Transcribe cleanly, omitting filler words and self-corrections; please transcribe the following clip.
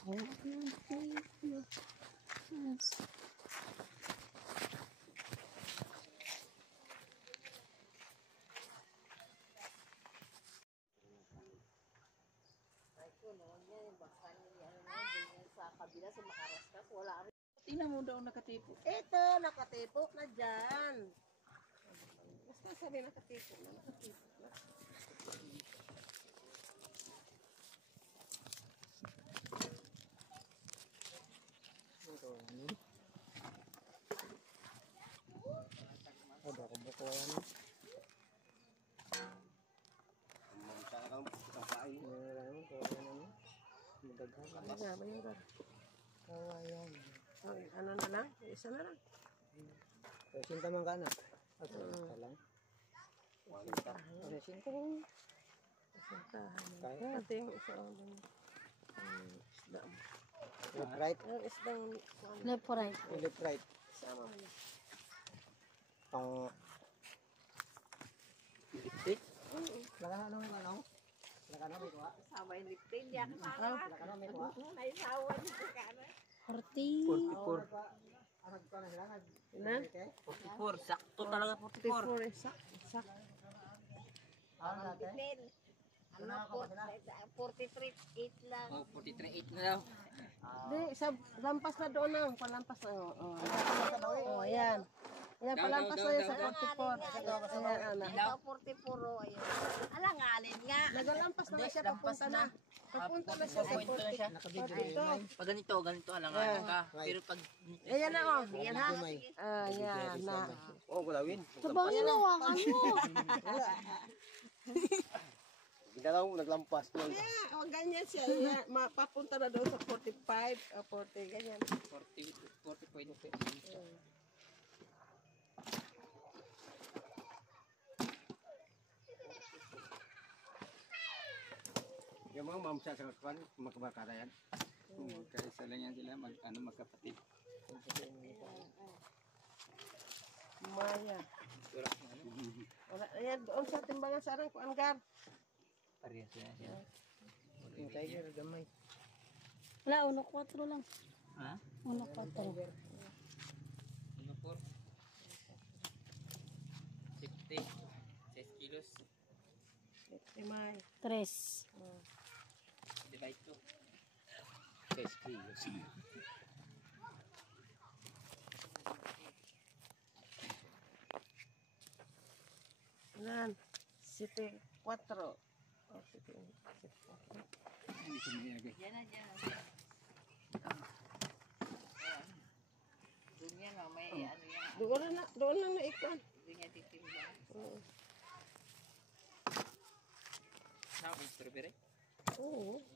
Yes. Sa kabila sa Makaraskas, wala rin. Tingnan mo daw nakatipo. Ito, nakatipo na dyan. Basta sabi nakatipo na, nakatipo na. Ito, ano? Ada ko ba ko ano? Sana kang kapain. Ano ko ano? Magdaghan. Ano nga, mayroon. Kawayan. Ano na lang? Isa na lang. Sinta man ka na. Ito lang. Ano sinta? Sintahan. Kaya. Ito yung isa. Isda. Left right. Ang isdang... Left right. Left right. Sama mo na. Pang... Lipstick? Lakan ano may ano? Lakan may kuha? Sama yung liptin. Yan kasama. Lakan may kuha? Naisawa niyo ka na. 40. 44. Arag ka na sila? Ilan? 44. Sakto talaga 44. 44. Sak. Ano natin? Ano, 43, 8 lang. Oh, 43.8 na daw. Hindi, lampas na doon na. Palampas na. Oh, ayan. Ayan, palampas na yun sa 44. Ayan, anak. Ilaw. 44, ayun. Alanganin nga. Nagalampas na siya, papunta na. Papunta na siya sa Papunta na siya. 42. Pag ganito alanganan ka. Pero pag... Ayan na, oh. Ayan, ha? Ayan na. Oo, kulawin. Sabang hinawakan mo. Ginalaw, naglampas doon. Yeah, oh, ganyan siya. Ayan, papunta na doon sa 45, 40, ganyan. 40.8. Yung mga mamsa sa kakuan, makabakara yan. Kaisa lang yan sila, magkapatid. Maya. Wala, ayan, doon sa timbangan sa arang kuanggar. Parehas na siya. Yung tiger, gamay. Wala, 1.4 lang. Ha? 1.4. 1.4. 50. 6 kilos. Imay. 3. Divide 2. 6 kilos. Ilan? 74. Oh, 74. Hindi ko nilagay. Yan na. Doon yan, may ano yan. Doon lang naikon. Doon yan titimbang. Oo. Sa strawberry? Oo.